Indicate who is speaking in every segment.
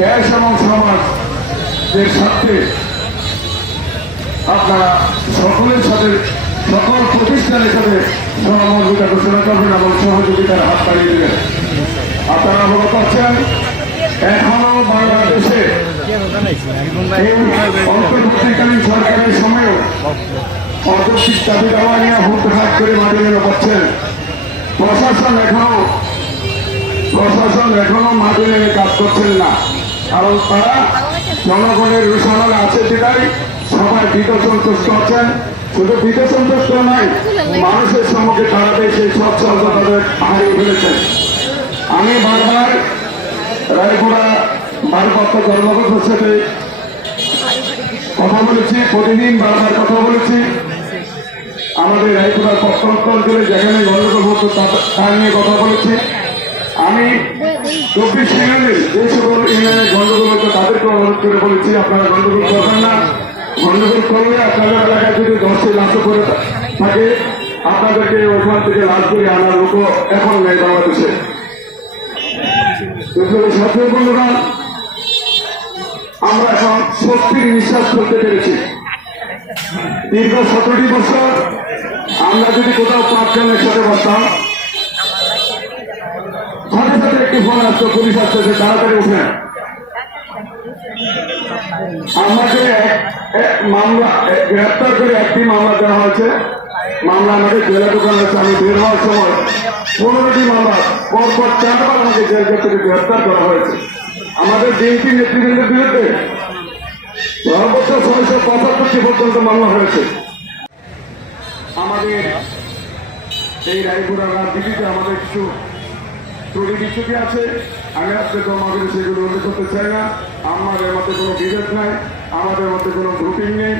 Speaker 1: দেশ এবং সমাজ এর সাথে আপনারা সকলের সাথে, সকল প্রতিষ্ঠানের সাথে সহমর্মিতা ঘোষণা করবেন এবং সহযোগিতার হাত বাড়িয়ে দেবেন। আপনারা অবগত আছেন, এখনও বাংলাদেশে অন্তর্বর্তীকালীন সরকারের সময়েও অযৌক্তিক দাবি দাওয়া নিয়ে হুটহাট করে মাটি মেরে পাচ্ছেন প্রশাসন এখনও প্রশাসন এখনও মাটি নেমে কাজ করছেন না। কারণ তারা জনগণের রুষানলে আছে যেটাই সবাই ভীত সন্তুষ্ট আছেন। শুধু ভীত সন্তুষ্ট নয়, মানুষের সম্মুখে দাঁড়াতে সেই স্বচ্ছলতা তাদের হারিয়ে ফেলেছেন। আমি বারবার রায়পুরা ভারপ্রাপ্ত কর্মকর্তার সাথে কথা বলেছি, প্রতিদিন বারবার কথা বলেছি। আমাদের রায়পুরার প্রত্যন্ত অঞ্চলে যেখানে গন্ডগোল হতো নিয়ে কথা বলেছি। আমি চব্বিশ ইউনিয়নের যে সকল ইউনিয়নের গন্ডগোল তাদেরকে অনুরোধ করে বলেছি, আপনারা গন্ডগোল করবেন না। গন্ডগোল করলে আপনাদের এলাকায় যদি দশটি লাশ করে থাকে, আপনাদেরকে ওখান থেকে লাশ করে আনার লোক এখন নেই বাংলাদেশে। সত্য বন্ধুরা, আমরা এখন স্বস্তির নিঃশ্বাস করতে পেরেছি। দীর্ঘ সতেরোটি বছর আমরা যদি কোথাও পাঁচজনের সাথে বসতাম সাথে সাথে একটি ফোন আসতো পুলিশ আসতো যে তাড়াতাড়ি উঠেন আমাকে মামলা গ্রেপ্তার করে একটি মামলা দেওয়া হয়েছে। মামলা আমাদের জেলা দোকান হয়েছে। আমি বের হওয়ার সময় পনেরোটি মামলা পরপর চারবার আমাকে জেল থেকে গ্রেপ্তার করা হয়েছে। আমাদের বিএনপি নেতৃবৃন্দের বিরুদ্ধে সর্বোচ্চ ছয়শো পঁচাত্তরটি পর্যন্ত মামলা হয়েছে। আমাদের এই রায়পুরা রাজনীতিতে আমাদের কিছু ত্রুটি বিচ্ছুতি আছে আমি আজকে তোমাদের সেগুলো উল্লেখ করতে চাই না। আমাদের মধ্যে কোনো বিভেদ নাই আমাদের মধ্যে কোনো গ্রুপিং নেই।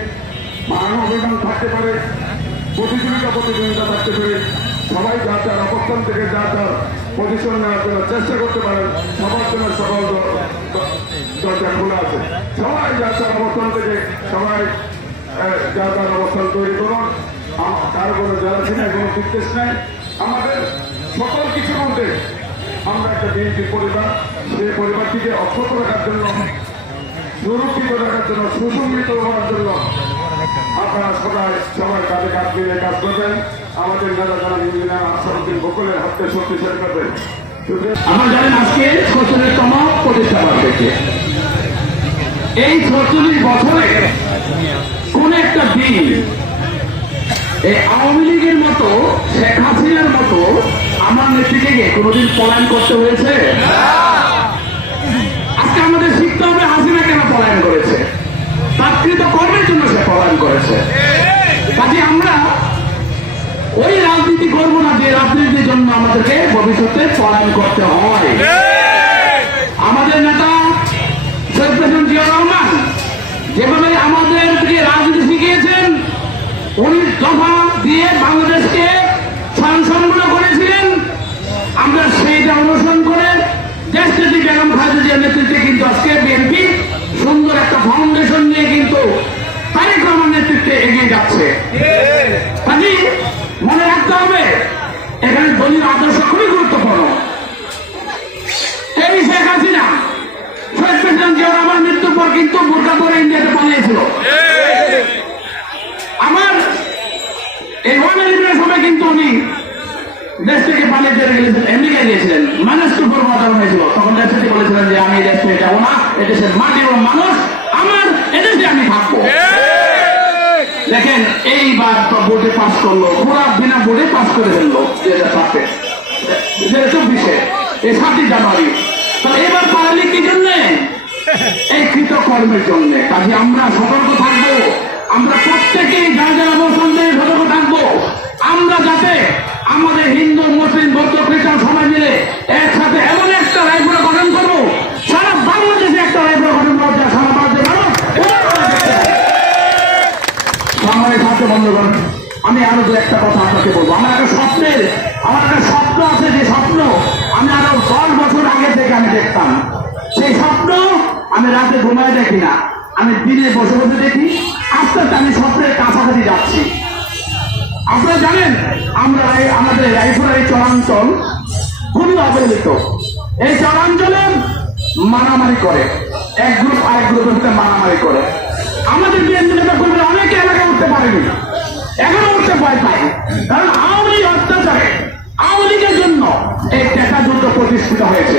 Speaker 1: মান অভিমান থাকতে পারে প্রতিযোগিতা প্রতিযোগিতা থাকতে পারে। সবাই যা তার অবস্থান থেকে যা তার পজিশন নেওয়ার জন্য চেষ্টা করতে পারেন সবার জন্য সকল দরজা খোলা আছে। সবাই যা তার অবস্থান থেকে সবাই আহ, যা তার অবস্থান তৈরি করুন। কারও কোনো জলাশি নেই কোনো বিদ্বেষ নেই। আমাদের সকল কিছু মধ্যে আমরা একটা বিএনপি পরিবার সেই পরিবারটিকে অক্ষত রাখার জন্য সুরক্ষিত রাখার জন্য, সুসংগঠিত হওয়ার জন্য আপনারা সবাই সবাই কাজে কাজ মিলে কাজ করবেন। আমাদের নেতা যারা ইঞ্জিনিয়ার আসারুদ্দিন গোকুলের হাতে শক্তিশালী করবেন।
Speaker 2: আমরা জানেন আজকে প্রতিষ্ঠা এই ছচল্লিশ বছরে কোন একটা দিন এই আওয়ামী লীগের মতো, শেখ হাসিনার মতো আমার নেত্রীকে কোনোদিন পলায়ন করতে হয়েছে? আজকে আমাদের শিখতে হবে হাসিনা কেন পলায়ন করেছে। তার কৃত কর্মের জন্য সে পলায়ন করেছে। কাজে আমরা ওই রাজনীতি করব না যে রাজনীতির জন্য আমাদেরকে ভবিষ্যতে পলায়ন করতে হয়। আমাদের নেতা শহীদ প্রেসিডেন্ট জিয়া রহমান যেভাবে আমাদেরকে রাজনীতি শিখিয়েছেন, উনিশ দফা দিয়ে বাংলাদেশকে করেছিলেন আমরা সেইটা অনুসরণ করে দেশ থেকে পালিয়ে চলে গেছিলেন আমেরিকা গিয়েছিলেন। মানুষকে উপর মাতানো হয়েছিল। তখন দেশ থেকে বলেছিলেন যে আমি দেশ থেকে যাব না। এদেশের মাটি এবং মানুষ আমার এদেশে আমি থাকব দেখেন এইবার তো বোর্ডে পাস করল। পুরা বিনা বোর্ডে পাস করে ফেলল দুই হাজার সাতে। দুই হাজার চব্বিশে এই সাতই জানুয়ারি। তাহলে এবার পারলি কি জন্যে? এই কৃতকর্মের জন্য। কাজে আমরা সতর্ক থাকব। আমরা প্রত্যেকেই যার যার অবস্থান সতর্ক থাকব আমরা যাতে আমাদের হিন্দু মুসলিম বৌদ্ধ খ্রিস্টান সবাই মিলে একসাথে এমন একটা রায়পুরা গঠন করব সারা বাংলাদেশে একটা রায়পুরা গঠন করা যায় সারা ভারতের মানুষ ওরা করে দেখতে হবে। সংগ্রামের সাথে বন্ধ করেন আমি আরও দু একটা কথা আপনাকে বলব আমার একটা স্বপ্নের আমার একটা স্বপ্ন আছে যে স্বপ্ন আমি আরও দশ বছর আগে থেকে আমি দেখতাম সেই স্বপ্ন আমি রাতে ঘুমায় দেখি না আমি দিনে বসে বসে দেখি স্বপ্নের কাছাকাছি যাচ্ছি। আপনারা জানেন, আমরা আমাদের রায়পুরের এই চরাঞ্চল খুবই অবহেলিত। এই চরাঞ্চলে মারামারি করে। এক গ্রুপ আরেক গ্রুপের সাথে মারামারি করে। আমাদের বিএনপি নেতা কর্মীরা অনেকে এলাকায় উঠতে পারেনি। এখনও উঠতে ভয় পায়। কারণ আওয়ামী অত্যাচারে আওয়ামী লীগের জন্য এই টেকা যুদ্ধ প্রতিষ্ঠিত হয়েছে।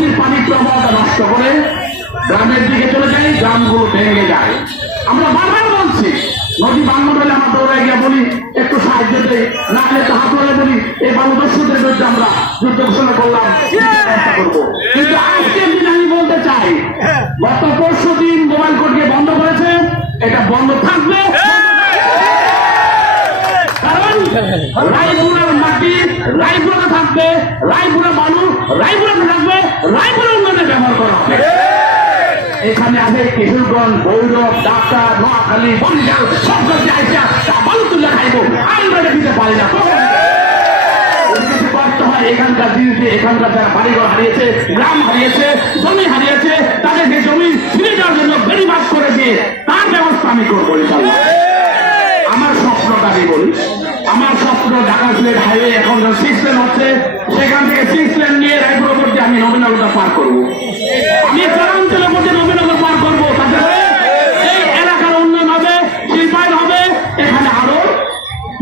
Speaker 2: নদীর পানির প্রবাহটা নষ্ট করে গ্রামের দিকে চলে যায়, গ্রামগুলো ভেঙে যায়। আমরা বারবার বলছি, নদী বাংলা হলে আমরা দৌড়াই গিয়ে বলি, একটু সাহায্য দেয় না হলে তো হাত ধরে বলি, এই বালু দস্যুদের বিরুদ্ধে আমরা যুদ্ধ ঘোষণা করলাম, চেষ্টা করব। কিন্তু আজকের দিন আমি বলতে চাই, গত পরশু দিন মোবাইল কোর্টকে বন্ধ করেছে, এটা বন্ধ থাকবে। কারণ রায়পুরের মাটি রায়পুরে থাকবে, রায়পুরে বালু রায়পুরে থাকবে রায়পুরের উন্নয়নে ব্যবহার করা হবে। এখানে আছে কিশোরগঞ্জ, ভৈরব, ডাক্তার, নোয়াখালী, বরিশাল, সব জায়গায় আইসা তা বালু তুলে খাইব আমরা দিতে পারি না। এখানকার জিনিসে এখানকার যারা বাড়িঘর হারিয়েছে, গ্রাম হারিয়েছে, জমি হারিয়েছে, তাদেরকে জমি ফিরে যাওয়ার জন্য বেড়িবাদ করে দিয়ে তার ব্যবস্থা আমি করব আমার স্বপ্নটা আমি বলি আমার স্বপ্ন ঢাকা সিলেট হাইওয়ে এখন সিক্স লেন হচ্ছে, সেখান থেকে সিক্স লেন নিয়ে রায়পুর মধ্যে আমি নবীনগরটা পার করব। আমি চরাঞ্চলের মধ্যে নবীনগর পার করব এই এলাকার উন্নয়ন হবে, শিল্পায়ন হবে, এখানে আরও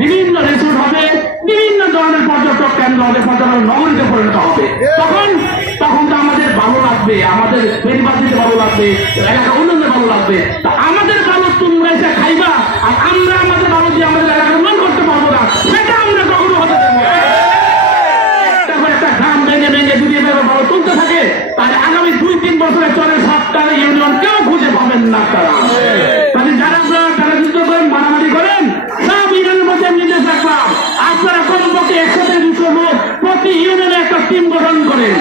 Speaker 2: বিভিন্ন রিসোর্ট হবে, বিভিন্ন ধরনের পর্যটক কেন্দ্র হবে পর্যটন নগরীতে পরিণত হবে। তখন তখন তো আমাদের ভালো লাগবে, আমাদের পরিবার দিতে ভালো লাগবে এলাকা উন্নয়নে ভালো লাগবে। আমাদের ভালো তোমরা এসে খাইবা, আর আমরা আমাদের ভালো দিয়ে আমাদের বছরে চলে সাতটা ইউনিয়ন কেউ খুঁজে পাবেন না তারা। মানে যারা আপনারা, তারা যুদ্ধ করেন মারামারি করেন, সব ইউনিয়নের মধ্যে নিজে থাকলাম। আপনারা কমপক্ষে একসাথে দুশো প্রতি ইউনিয়নে একটা টিম গঠন করেন।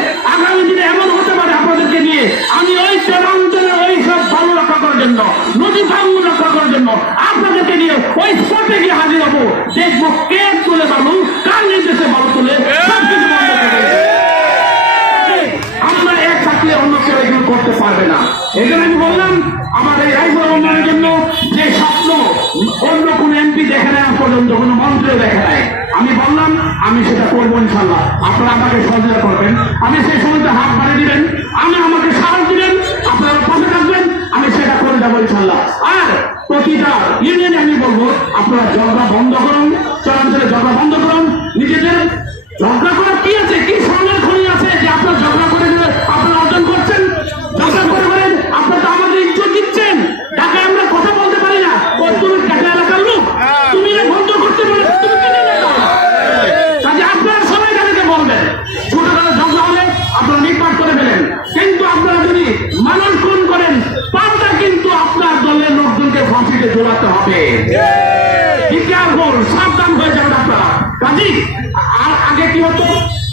Speaker 2: বললাম আমার এই রায়পুর উন্নয়নের জন্য যে স্বপ্ন, অন্য কোন এমপি দেখে নেয় পর্যন্ত কোনো মন্ত্রীও দেখে নেয়। আমি বললাম, আমি সেটা করব ইনশাল্লাহ আপনারা আমাকে সহযোগিতা করবেন। আমি সেই সময়তে হাত বাড়িয়ে দিবেন আমি আমাকে সাহস দিবেন আপনারা পাশে থাকবেন। আমি সেটা করে যাব ইনশাল্লাহ আর প্রতিটা ইউনিয়নে আমি বলব, আপনারা ঝগড়া বন্ধ করুন। চরাঞ্চলে ঝগড়া বন্ধ করুন। নিজেদের ঝগড়া করা কি আছে? কি আপনারা আর আগে কি হতো?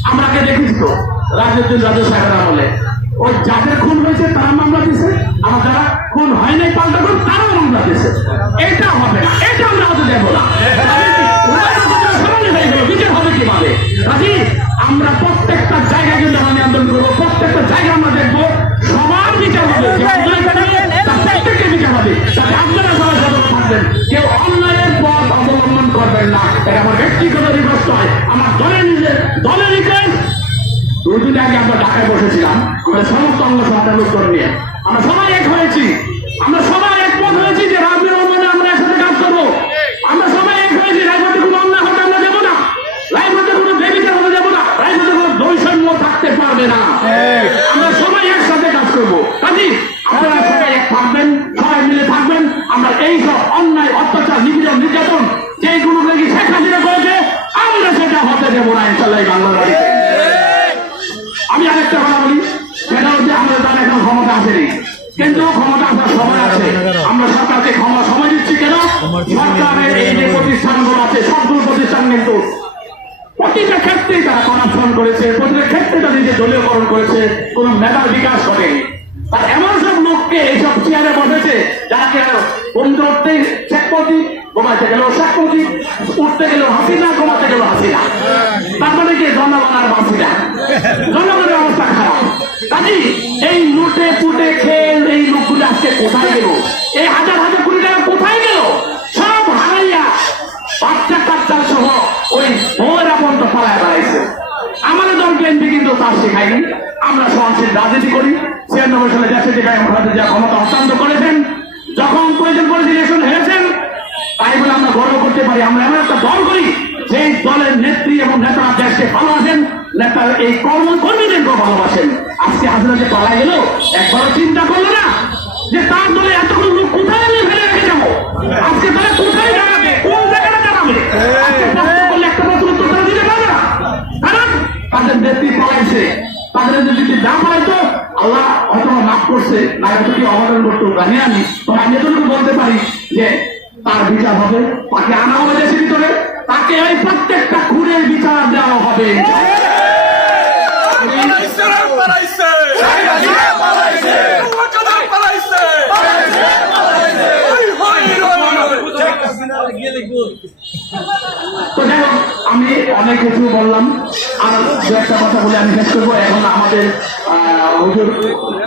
Speaker 2: আমরা আগে দেখেছি তো রাজনীতির রাজু সাহেবের আমলে। ওই যাদের খুন হয়েছে, তারা মামলা দিয়েছে। আর যারা খুন হয় নাই পাল্টা খুন তারা মামলা দিছে দুদিন আগে আমরা ঢাকায় বসেছিলাম। আমাদের সমস্ত অঙ্গ সরকার উত্তর নিয়ে। আমরা সবাই এক হয়েছি। আমরা সবাই একমত হয়েছি যে রাজনীতি উন্নয়নে আমরা একসাথে কাজ করব। আমরা সবাই এক হয়েছি রাজনীতি কোনো অন্যায় হতে আমরা যাব না। রাজনীতি কোনো বেবিচার হতে যাব না। রাজনীতি কোনো যাবে না। আমরা সবাই একসাথে কাজ করব। কাজী, আপনারা সবাই এক থাকবেন, সবাই মিলে থাকবেন। আমরা এই সব অন্যায়, অত্যাচার, নিপীড়ন, নির্যাতন যেগুলো নাকি শেখ হাসিনা করেছে, আমরা সেটা হতে দেবো না ইনশাল্লাহ এই ক্ষমতা আসেনি। কিন্তু ক্ষমতা আসার সময় আছে। আমরা সরকারকে ক্ষমতা সময় দিচ্ছি কেন? সরকারের এই যে প্রতিষ্ঠানগুলো আছে সবগুলো প্রতিষ্ঠান কিন্তু প্রতিটা ক্ষেত্রেই তারা করাপশন করেছে, প্রতিটা ক্ষেত্রে তারা নিজে দলীয়করণ করেছে, কোন মেধার বিকাশ করেনি আর এমন সব লোককে এইসব চেয়ারে বসেছে, যাকে বন্ধু উঠতেই শেখপতি ঘুমাইতে গেল শেখপতি উঠতে গেল হাসিনা ঘুমাতে গেল হাসিনা তার মানে কি? জনগণ আর বাঁচিনা কোথায় গেল? এই হাজার হাজার কোটি টাকা কোথায় গেল? সব হারাইয়া বাচ্চা কাচ্চা সহ ওই পর্যন্ত পালায় আমাদের দল বিএনপি কিন্তু তার শেখায়নি। আমরা সহনশীল রাজনীতি করি। ছিয়ানব্বই সালে দেশে যে ক্ষমতা হস্তান্ত করেছেন, যখন প্রয়োজন ইলেকশন হেরেছেন। তাই বলে আমরা গর্ব করতে পারি। আমরা এমন একটা দল করি সেই দলের নেত্রী এবং নেতারা দেশকে ভালোবাসেন, নেতার এই কর্ম কর্মীদেরকেও ভালোবাসেন। আজকে হাজিরা যে পালা গেল, একবারও চিন্তা করল না। যে তার দলে এতগুলো লোক কোথায় নিয়ে ফেলে রেখে যাব? আজকে তারা কোথায় দাঁড়াবে? কোন জায়গাটা দাঁড়াবে? আজকে প্রশ্ন করলে একটা প্রশ্ন উত্তর তারা দিতে পারবে না। কারণ তাদের নেত্রী পলাইছে। তাদের যদি না পলাইতো আল্লাহ হয়তো মাফ করছে না হয়তো কি অবদান করতো জানি আমি। তবে আমি এতটুকু বলতে পারি যে তার বিচার হবে। তাকে আনা হবে দেশের ভিতরে। তাকে ওই প্রত্যেকটা খুনের বিচার দেওয়া হবে।
Speaker 3: পালাইছে পালাইছে লোকজন পালাইছে ওই হই
Speaker 2: তো যাই হোক, আমি অনেক কিছু বললাম। আর দু একটা কথা বলে আমি শেষ করব। এখন আমাদের হুজুর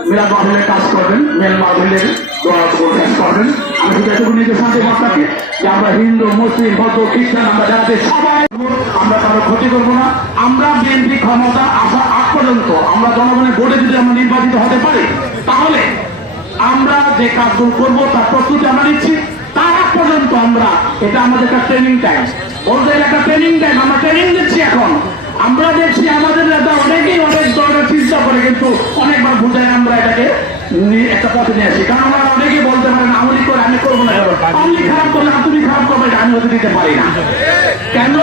Speaker 2: মিলাদ মাহফিলের কাজ করবেন মেল মাহফিলের দোয়া শেষ করবেন। আমি শুধু এটুকু নির্দেশনা দেবো আপনাকে যে আমরা হিন্দু, মুসলিম, বৌদ্ধ, খ্রিস্টান, আমরা যাতে সবাই আমরা কারও ক্ষতি করব না। আমরা বিএনপি ক্ষমতা আসা আগ পর্যন্ত আমরা জনগণের ভোটে যদি আমরা নির্বাচিত হতে পারি, তাহলে আমরা যে কাজগুলো করব, তার প্রস্তুতি আমরা নিচ্ছি। পর্যন্ত আমরা, এটা আমাদের একটা ট্রেনিং টাইম ওদের একটা ট্রেনিং টাইম আমরা ট্রেনিং দিচ্ছি এখন। আমরা দেখছি আমাদের নেতা অনেকেই অনেক ধরনের চিন্তা করে, কিন্তু অনেকবার বুঝায় আমরা এটাকে একটা পথে নিয়ে আসি। কারণ আমরা অনেকেই বলতে পারেন করব না খারাপ খারাপ আমি পারি না। কেন্দ্র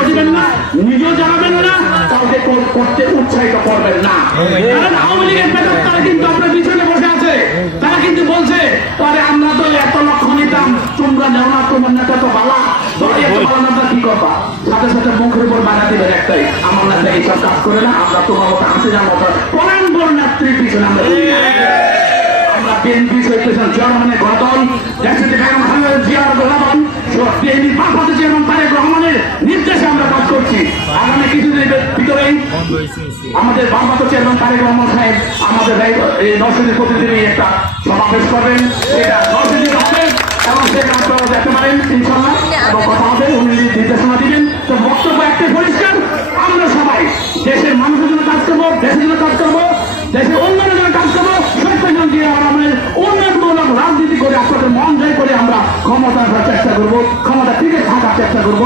Speaker 2: থেকে না, নিজেও জানাবেন না, কাউকে করতে উৎসাহিত করবেন না কারণ আওয়ামী লীগের পেটক তারা কিন্তু আপনার পিছনে বসে আছে তারা কিন্তু বলছে আরে আমরা তো এত লক্ষ্য নিতাম তোমরা নেও না তোমার নেতা তো বালা তো এত ভালো নেতা কি করবা সাথে সাথে মুখের উপর বাধা দিবেন একটাই আমার নেতা এইসব কাজ করে না, আমরা তোমার মতো আসে যার মতো নেত্রীর পিছনে আমরা আমাদের বামপাত চেয়ারম্যান তারেক রহমান সাহেব আমাদের এই- নরসিংদীর প্রতিদিনই একটা সমাবেশ করবেন। সেটা নরসিংদী হবে এবং সেটা আপনারা দেখতে পারেন ইনশাল্লাহ এবং কথা হবে, উনি নির্দেশনা দিবেন। তো বক্তব্য একটাই পরিষ্কার আমরা সবাই দেশের মানুষের জন্য কাজ করব, দেশের জন্য কাজ করব, দেশের উন্নয়নের জন্য কাজ করব। সত্যজন দিয়ে আমাদের উন্নয়নমূলক রাজনীতি করে আপনাদের মন জয় করে আমরা ক্ষমতা আসার চেষ্টা করব, ক্ষমতা টিকে থাকার চেষ্টা করব।